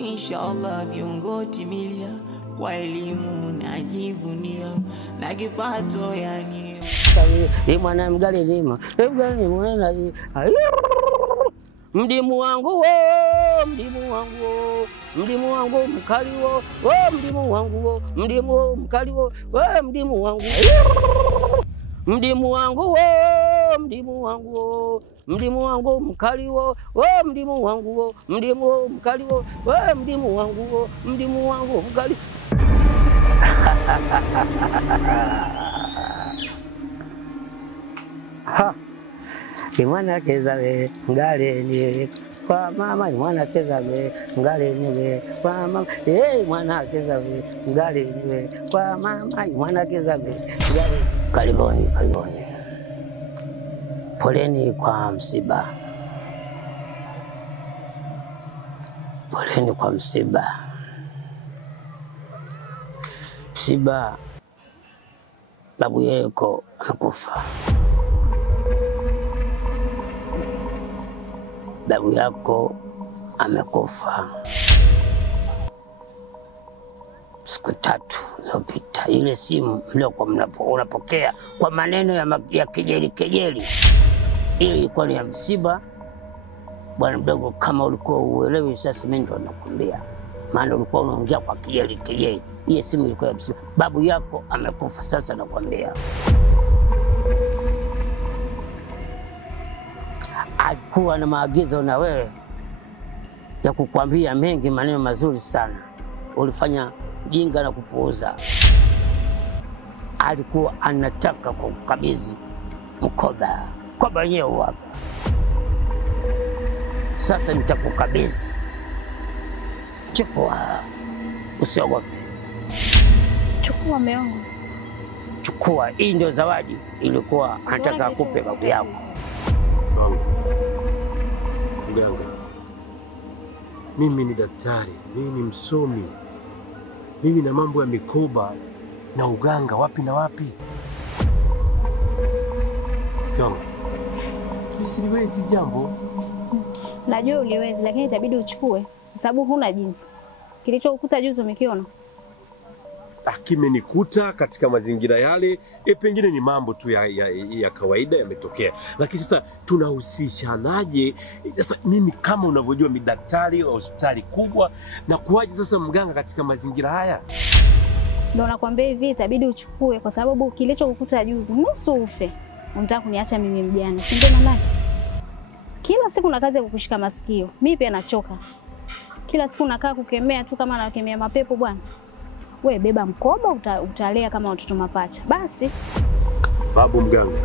inshallah viongoti milia, kwa elimu najivunia na kipato yani. Ni mwana mgale nima, mgale mwana mdimu wangu mdimu wangu, mdimu wangu mkali wo, mdimu wangu wo, mdimu mkali wo, mdimu wangu, mdimu wangu mdimu wangu, mdimu wangu mkali wo, mdimu wangu wo, mdimu mkali wo, mdimu wangu wo, mdimu wangu mkali. Ha, imwana kezawe ngale ni kwa mama, imwana kezawe ngale ni kwa mama, imwana kezawe ngale ni kwa mama, imwana kezawe ngale. Karibuni, karibuni. Poleni kwa msiba. Poleni kwa msiba. Msiba babu yako amekufa. Babu yako amekufa siku 3 zilizopita. Ile simu mliokuwa unapokea kwa maneno ya kejeli, ile ilikuwa ni ya msiba. Bwana mdogo, kama ulikuwa uelewi sasa mimi ndo nakwambia, maana ulikuwa unaongea kwa kejeli. Ile simu ilikuwa ya msiba. Babu yako amekufa sasa nakwambia. Alikuwa na maagizo na wewe ya kukwambia mengi, maneno mazuri sana. Ulifanya jinga na kupuuza. Alikuwa anataka kukabidhi mkoba. Mkoba wenyewe hapa. Sasa nitakukabidhi. Chukua. Usiogope. Chukua meongo. Chukua. Hii ndio zawadi ilikuwa anataka akupe babu yako. Mganga, mimi ni daktari, mimi ni msomi, mimi na mambo ya mikoba na uganga wapi na wapi. Kiongo, siwezi jambo. Najua uliwezi, lakini itabidi uchukue kwa sababu huna jinsi. Kilichokukuta juzi umekiona. Kimenikuta katika mazingira yale, pengine ni mambo tu ya kawaida yametokea. Lakini sasa tunahusishanaje? Sasa mimi kama unavyojua ni daktari wa hospitali kubwa, na kuwaje sasa mganga katika mazingira haya? Ndio nakwambia hivi, itabidi uchukue kwa sababu kilichokukuta juzi nusu ufe. Unataka kuniacha mimi mjane, si ndio maana? Kila siku na kazi ya kukushika masikio. Mimi pia nachoka. Kila siku nakaa kukemea tu kama nakemea mapepo bwana. We beba mkoba, utalea kama watoto mapacha. Basi. Babu mganga.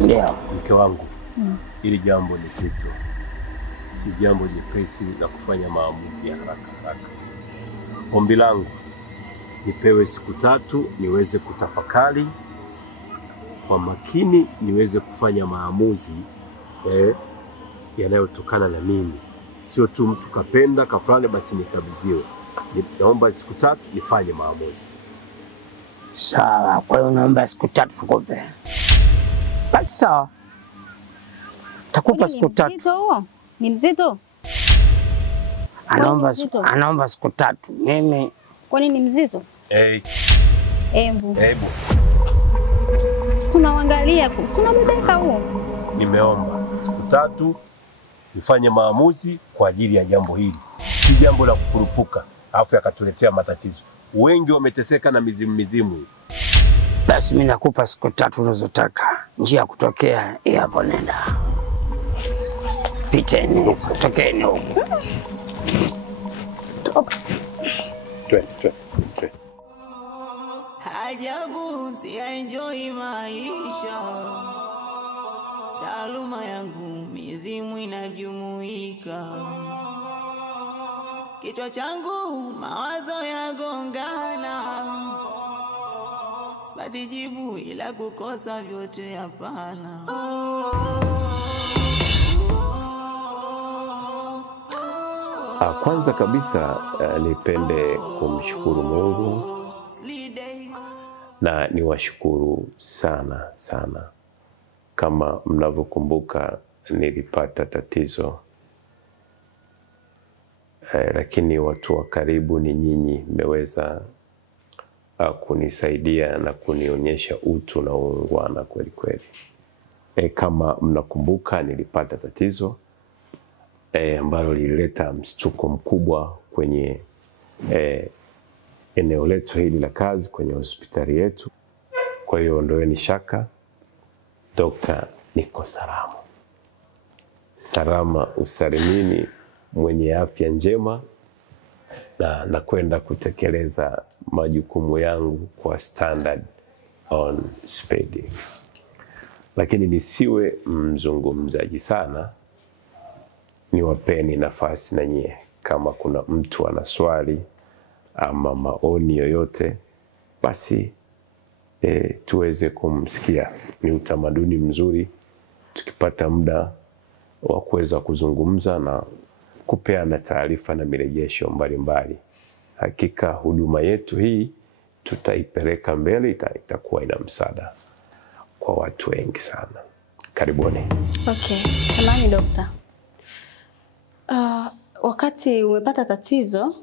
Ndio. Mke wangu. Hili jambo ni zito. Si jambo jepesi la kufanya maamuzi ya haraka. Ombi langu nipewe siku 3 niweze kutafakari kwa makini, niweze kufanya maamuzi yanayotokana na mimi. Sio tu mtu kapenda kafanya basi nikabidhiwe. Naomba siku 3 nifanye maamuzi. Sawa, kwa hiyo naomba siku 3 nikupe. Basi sawa. Takupa siku 3. Mzito huo? Ni mzito? Anaomba siku 3. Mimi. Kwani ni mzito? Embu. Tunaangalia kwa. Si unabebeka huo? Nimeomba siku 3 nifanye maamuzi kwa ajili ya jambo hili. Si jambo la kukurupuka afu yakatuletea matatizo. Wengi wameteseka na mizimu. Basi mimi nakupa siku 3 unazotaka. Njia kutokea hapo, nenda. Piteni, tokeni huko. Twende. Ajabu si enjoy maisha. Taaluma yangu mizimu inajumuika. Kichwa changu mawazo yagongana. Sipati jibu ila kukosa vyote hapana. Kwanza kabisa nipende kumshukuru Mungu na niwashukuru sana. Kama mnavyokumbuka nilipata tatizo lakini watu wa karibu ni nyinyi, mmeweza kunisaidia na kunionyesha utu na uungwana kweli kweli. Kama mnakumbuka, nilipata tatizo ambalo lilileta mshtuko mkubwa kwenye eneo letu hili la kazi, kwenye hospitali yetu. Kwa hiyo ondoeni shaka, Dokta, niko salama. Salama usalimini, mwenye afya njema, na nakwenda kutekeleza majukumu yangu kwa standard on speed. Lakini nisiwe mzungumzaji sana, niwapeni nafasi na nyie. Kama kuna mtu ana swali ama maoni yoyote, basi tuweze kumsikia. Ni utamaduni mzuri tukipata muda wa kuweza kuzungumza na kupeana taarifa na mirejesho mbalimbali. Hakika huduma yetu hii tutaipeleka mbele, itakuwa ina msaada kwa watu wengi sana. Karibuni. Okay, samahani dokta. Wakati umepata tatizo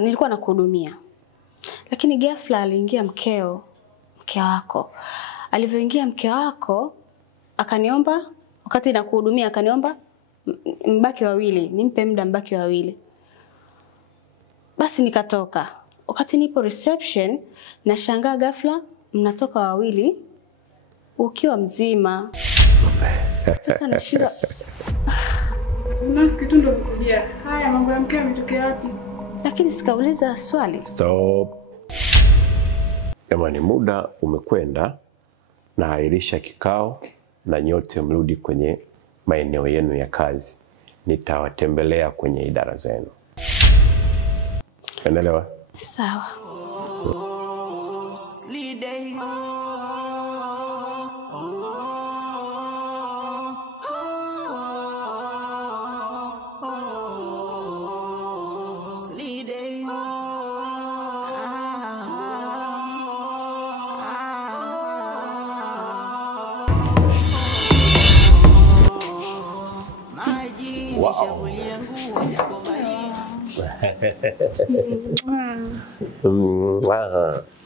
nilikuwa nakuhudumia. Lakini ghafla aliingia mke wako. Alivyoingia mke wako akaniomba, wakati nakuhudumia akaniomba mbaki wawili, nimpe muda mbaki wawili. Basi nikatoka. Wakati nipo reception nashangaa ghafla mnatoka wawili ukiwa mzima. Sasa nashinda. Kitu ndo kuja. Haya, mambo ya mkeo yametokea wapi? Lakini sikauliza swali. Stop. Jamani, muda umekwenda, na airisha kikao na nyote mrudi kwenye maeneo yenu ya kazi. Nitawatembelea kwenye idara zenu. Unaelewa? Sawa.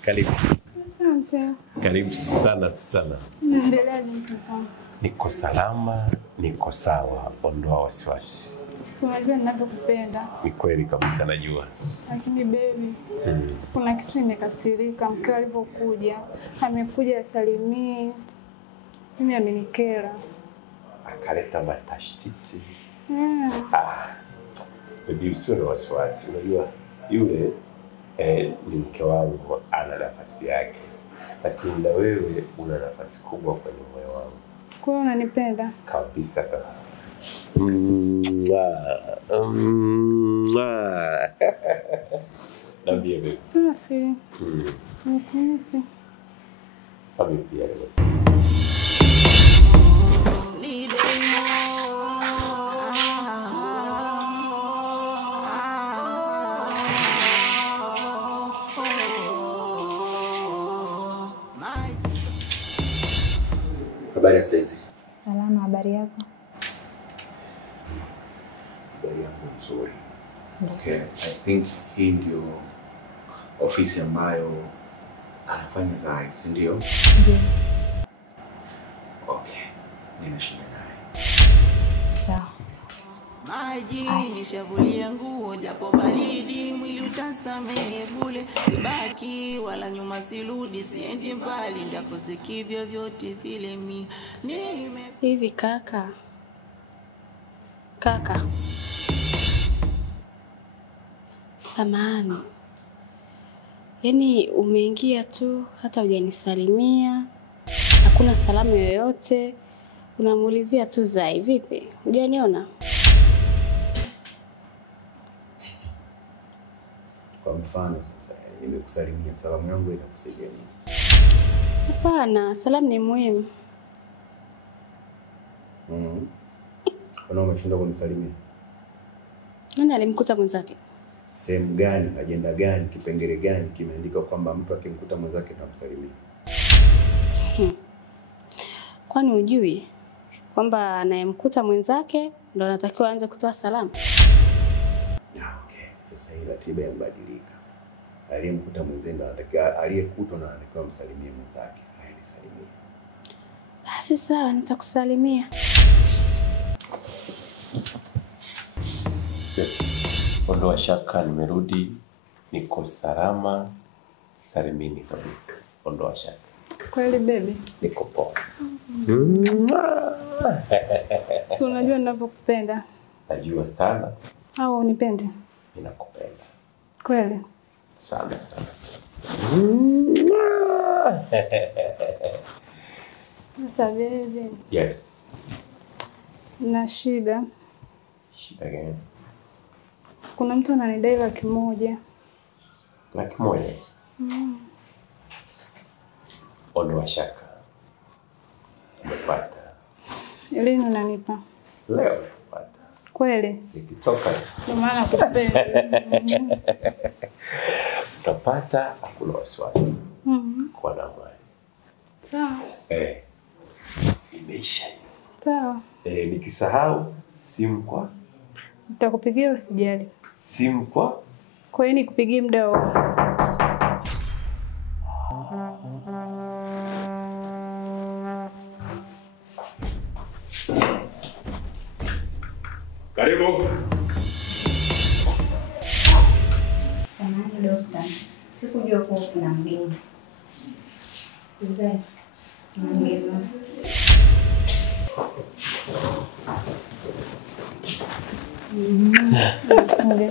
Karibu. Asante. Karibu sana sana. Naendeleaje mtoto? Niko salama, niko sawa, ondoa wasiwasi. Si unajua ninavyokupenda. Ni kweli kabisa najua. Lakini baby, kuna kitu nimekasirika. Mkeo alipokuja, amekuja asalimii. Mimi amenikera. Akaleta matashtiti. Baby, usiwe na wasiwasi. Unajua yule ni mke wangu, ana nafasi yake. Lakini na wewe una nafasi kubwa kwenye moyo wangu. Kwa hiyo unanipenda? Kabisa kabisa. Nambie baby. Safi. Nikumisi. Kami pia leo. Habari ya saizi? Salama, habari yako? Habari yangu nzuri. Okay, I think hii ndio ofisi ambayo anafanya Zai, si ndio? Ndio. Okay, nina shida naye. Sawa. Maji nishavulia nguo japo baridi, mwili utasamehe bule, sibaki wala nyuma sirudi, siendi mbali ndafuziki vyovyote vile mi Hivi kaka. Samahani. Yaani umeingia tu hata hujanisalimia. Hakuna salamu yoyote. Unamuulizia tu Zai, vipi? Hujaniona? Kwa mfano sasa, nimekusalimia, salamu yangu inakusaidia nini? Hapana, salamu ni muhimu. Kuna umeshinda kunisalimia? Nani alimkuta mwenzake? Sehemu gani, ajenda gani, kipengele gani kimeandika kwamba mtu akimkuta mwenzake tunamsalimia? Kwani hujui kwamba anayemkuta mwenzake ndo anatakiwa aanze kutoa salamu? Okay, sasa hii ratiba imebadilika. Aliyemkuta mwenzenu anatakiwa, aliyekutwa na anatakiwa msalimie mwenzake. Haya, nisalimie. Basi sawa, nitakusalimia. Ondoa shaka, nimerudi, niko salama, salimini kabisa. Ondoa shaka. Kweli baby? Niko poa. Si unajua ninavyokupenda. Najua sana. Au unipende? Ninakupenda. Kweli? Sana sana. Sasa baby. Yes. Na shida. Shida gani? Kuna mtu ananidai 100,000. 100,000? Ondoa shaka. Umepata. Lini unanipa? Leo umepata. Kweli? Nikitoka tu. Kwa maana kupenda. Utapata, hakuna wasiwasi. Kwa na amani. Sawa. Imeisha. Sawa. Nikisahau simu kwa. Nitakupigia usijali. Simu kwa. Kwa hiyo nikupigie muda wote. Karibu. Samahani dokta, sikujua kuwa kuna mgeni. Zai, kuna mgeni wako.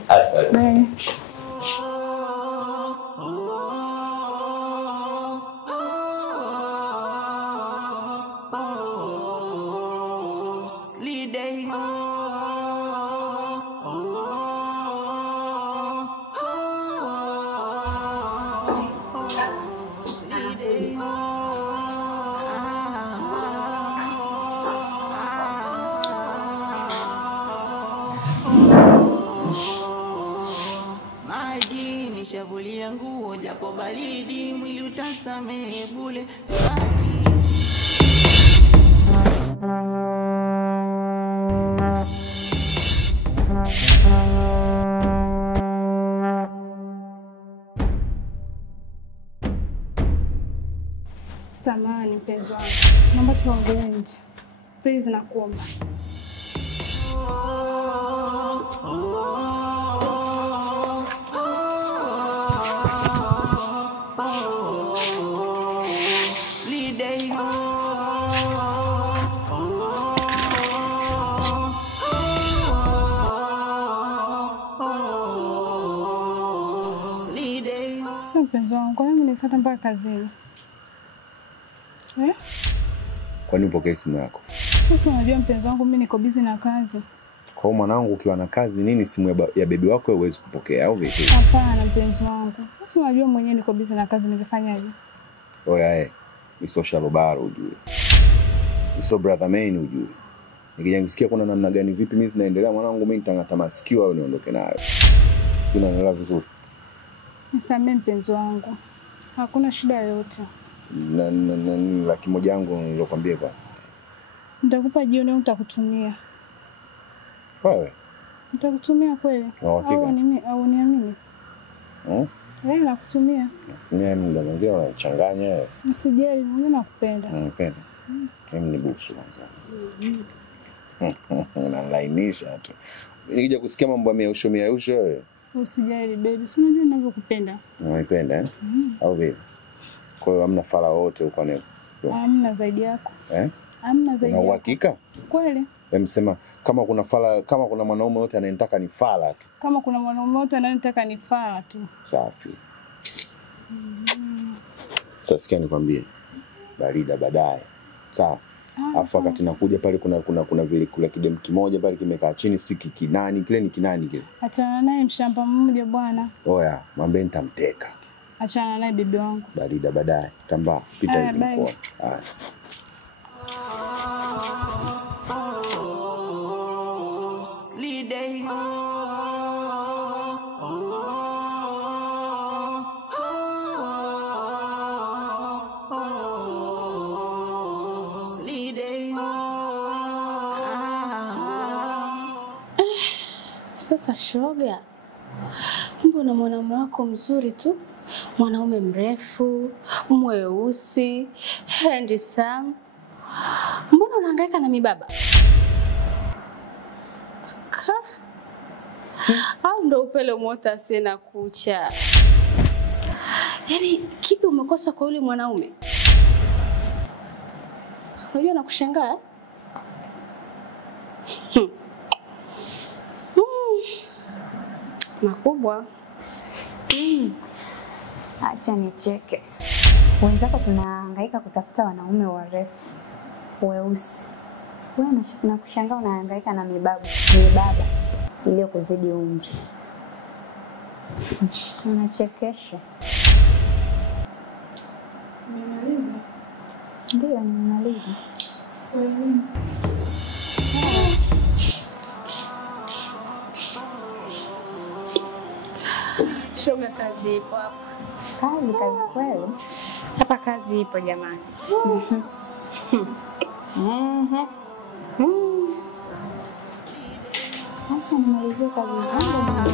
Asante. Maji nishavulia nguo japo baridi, mwili utasamehe bure, sibaki. Samahani mpenzi wangu. Naomba tuongee nje. Please nakuomba. Sasa mpenzi wangu, kwa nini unifuata mpaka kazini? Kwa nini upokee simu yako? Sasa unajua mpenzi wangu mimi niko busy na kazi. Kwa hiyo mwanangu ukiwa na kazi nini simu ya bebi wako huwezi kupokea au vipi? Hapana mpenzi wangu. Sasa unajua mwenyewe niko busy na kazi, ningefanyaje? Oya ni social baro ujue. Ni so brother man ujue. Nikija nisikia kuna namna gani vipi mimi zinaendelea mwanangu, mimi nitangata masikio au niondoke nayo. Unaelewa vizuri? Nisamehe mpenzi wangu. Hakuna shida yoyote. Na 100,000 yangu nilokuambia kwa. Nitakupa jioni, nitakutumia. Wewe? Nitakutumia kweli? Au niamini? Nakutumia. Mimi muda mwingine unachanganya wewe. Usijali, mimi nakupenda. Nakupenda. Mimi ni busu kwanza. Unalainisha tu. Nikija kusikia mambo ya usho wewe. Usijali baby, si unajua ninavyokupenda. Unanipenda au vipi? Kwa hiyo hamna fala wote uko nayo. Hamna zaidi yako. Hamna zaidi yako. Una uhakika? Kweli? Msema kama kuna fala, kama kuna mwanaume wote ananitaka ni fala tu. Kama kuna mwanaume wote ananitaka ni fala tu. Safi. Sasa sikia nikwambie. Barida baadaye. Sawa. Afu wakati nakuja pale kuna vile kula kidem kimoja pale kimekaa chini siki kinani kile ni kinani kile. Achana naye mshamba mmoja bwana. Oya, mwambie nitamteka. Achana naye bibi wangu. Barida baadaye. Tambaa pita hivi kwa. Sasa shoga, Mbona mwanaume wako mzuri tu? Mwanaume mrefu, mweusi, handsome. Mbona unahangaika na mibaba? Au ndo upele umeota sina kucha? Yaani kipi umekosa kwa yule mwanaume? Unajua nakushangaa? Makubwa. Acha nicheke. Wenzako tunahangaika kutafuta wanaume warefu, weusi. Wewe nakushangaa unahangaika na mibaba iliyokuzidi umri. Unachekesha. Nimemaliza. Ndio, nimemaliza. Shoga, kazi ipo hapa. Kazi kweli? Hapa kazi ipo jamani. Acha nimalizie kazi zangu.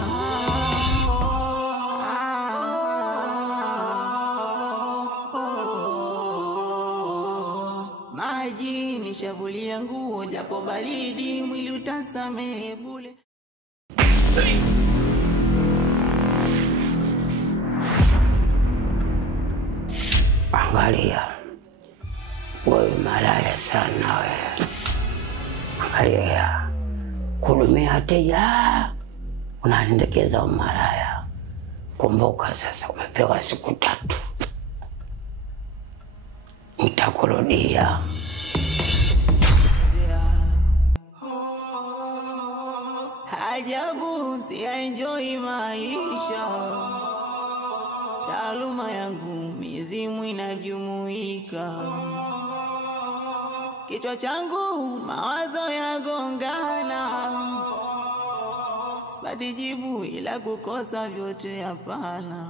Maji nishavulia nguo japo baridi mwili utasamehe bure. Angalia, wewe malaya sana wewe. Angalia, kuhudumia wateja unaendekeza umalaya. Kumbuka sasa umepewa siku 3. Nitakurudia. Ajabu si enjoy maisha. Taaluma yangu mizimu inajumuika. Kichwa changu mawazo yagongana. Sipati jibu ila kukosa vyote hapana.